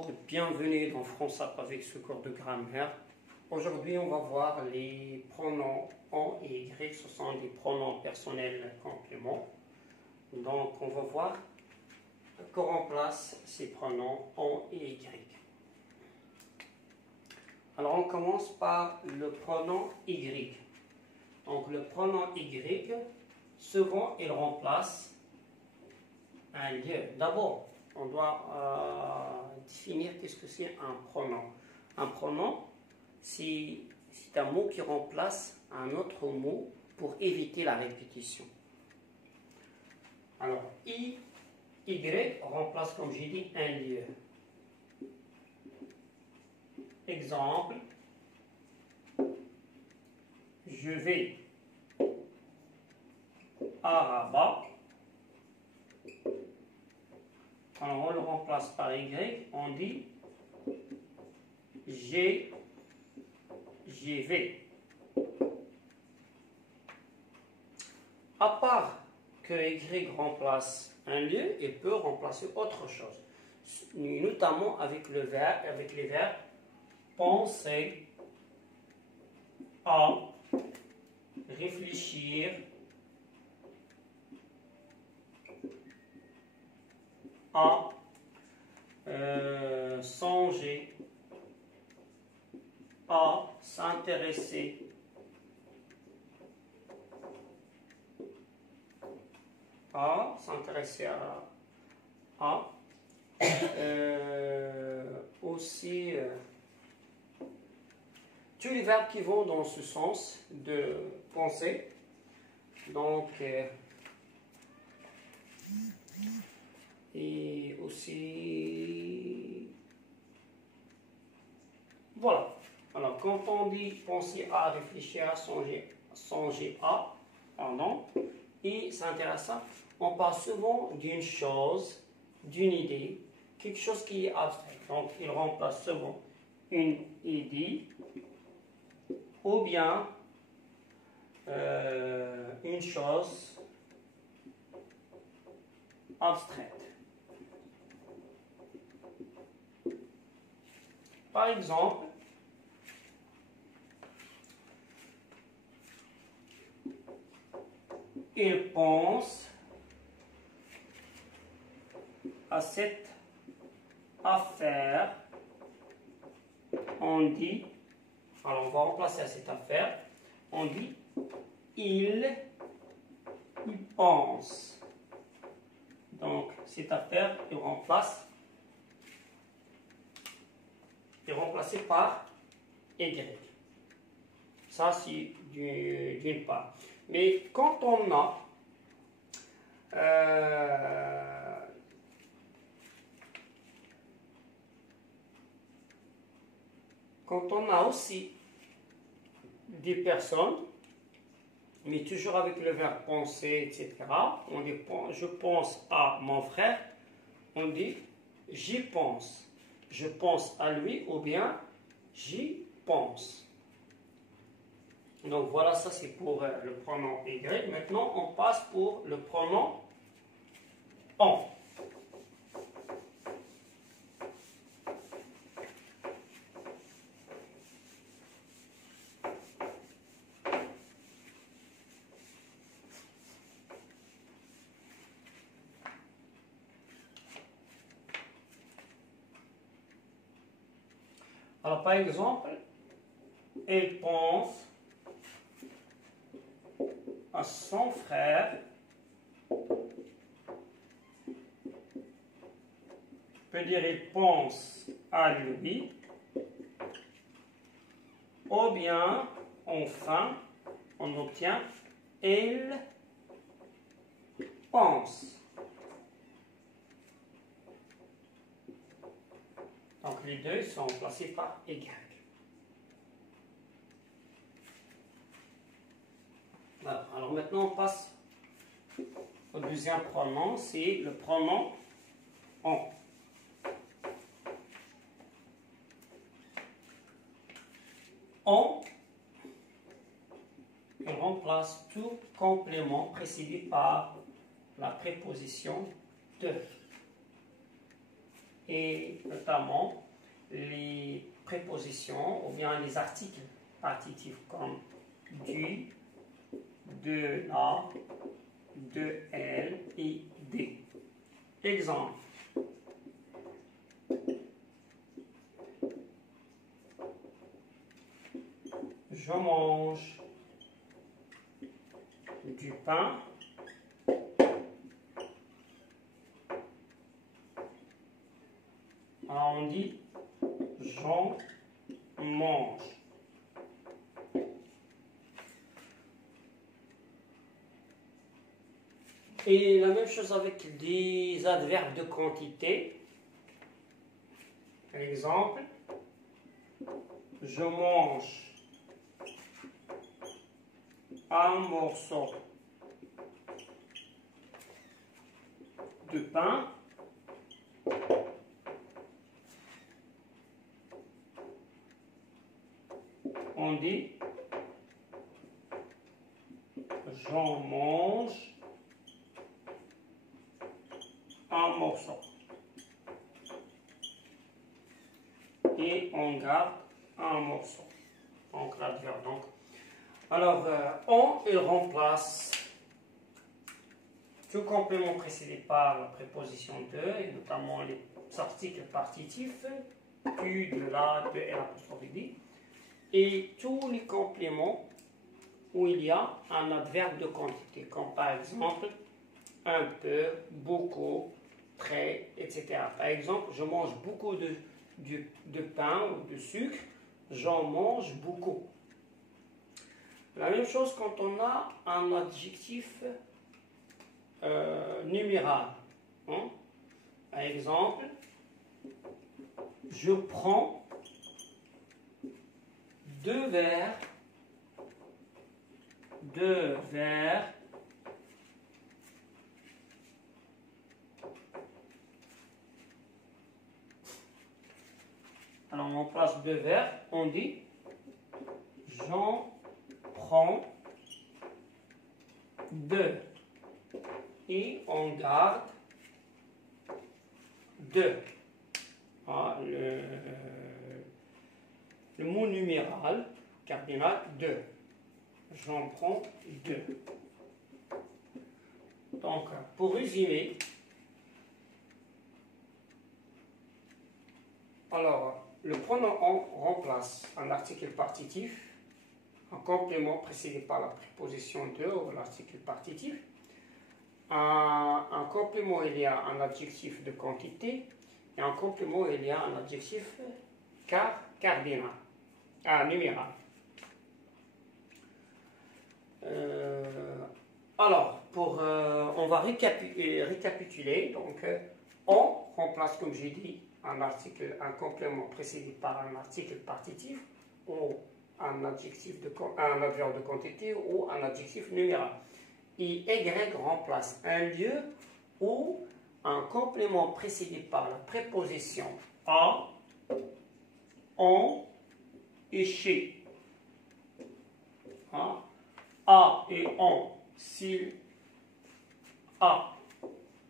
Bonjour, bienvenue dans FranceApp avec ce cours de grammaire. Aujourd'hui, on va voir les pronoms on et y. Ce sont des pronoms personnels compléments. Donc, on va voir qu'on remplace ces pronoms on et y. Alors, on commence par le pronom y. Donc, le pronom y, souvent, il remplace un lieu. D'abord, on doit définir qu'est-ce que c'est un pronom. Un pronom, c'est un mot qui remplace un autre mot pour éviter la répétition. Alors, y remplace, comme j'ai dit, un lieu. Exemple, je vais à Rabat. Alors, on le remplace par y, on dit j'y vais. À part que y remplace un lieu, il peut remplacer autre chose, notamment avec les verbes penser, à, réfléchir, à songer, à s'intéresser, aussi tous les verbes qui vont dans ce sens de penser. Donc et aussi voilà. Alors quand on dit penser à, réfléchir à, songer à, pardon, et s'intéresser à, on parle souvent d'une chose, d'une idée, quelque chose qui est abstrait. Donc il remplace souvent une idée ou bien une chose abstraite. Par exemple, il pense à cette affaire, on dit, alors on va remplacer à cette affaire, on dit il pense. Donc cette affaire est remplacée par y. Ça c'est d'une part. Mais quand on a aussi des personnes, mais toujours avec le verbe penser, etc. On dit je pense à mon frère, on dit j'y pense. Je pense à lui ou bien j'y pense. Donc voilà, ça c'est pour le pronom y. Maintenant, on passe pour le pronom on. Alors par exemple, elle pense à son frère, peut dire il pense à lui, ou bien enfin on obtient elle pense. Donc les deux sont remplacés par y. Voilà. Alors maintenant on passe au deuxième pronom, c'est le pronom on. On, il remplace tout complément précédé par la préposition de. et notamment les prépositions ou bien les articles partitifs comme du, de la, de elle et des. Exemple. Je mange du pain. Alors on dit j'en mange. Et la même chose avec des adverbes de quantité. Par exemple, je mange un morceau de pain. On dit j'en mange un morceau. Et on garde un morceau. Donc l'adverbe. Alors, on, il remplace tout complément précédé par la préposition de, et notamment les articles partitifs, du, de, la, de, et l'apostrophe D, et tous les compléments où il y a un adverbe de quantité, comme par exemple un peu, beaucoup, très, etc. Par exemple, je mange beaucoup de pain ou de sucre, j'en mange beaucoup. La même chose quand on a un adjectif numéral. Hein? Par exemple, je prends 2 verres alors on place 2 verres, on dit j'en prends 2 et on garde 2. Ah, le mot numéral cardinal 2. J'en prends 2. Donc, pour résumer, alors, le pronom on remplace un article partitif, un complément précédé par la préposition de ou l'article partitif. Un complément, il y a un adjectif de quantité, et un complément, il y a un adjectif cardinal, numéral. Alors, on va récapituler. Donc, on remplace, comme j'ai dit, un complément précédé par un article partitif ou un adverbe de quantité ou un adjectif numéral. Et Y remplace un lieu ou un complément précédé par la préposition à, en et chez. Hein? A et en, si A,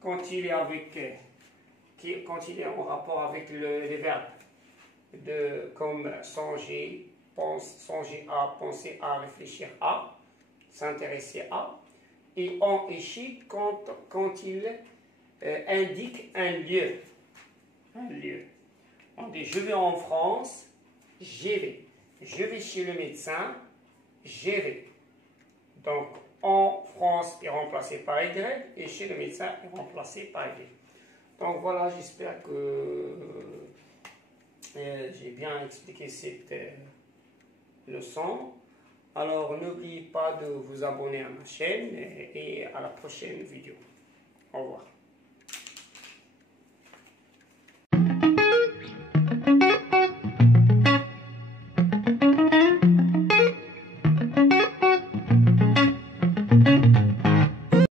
quand il est en rapport avec les verbes comme songer, songer à, penser à, réfléchir à, s'intéresser à, et en et chez quand il indique un lieu. On dit je vais en France, j'y vais. Je vais chez le médecin, j'y vais. Donc, en France est remplacé par Y et chez le médecin est remplacé par Y. Donc voilà, j'espère que j'ai bien expliqué cette leçon. Alors, n'oubliez pas de vous abonner à ma chaîne et à la prochaine vidéo.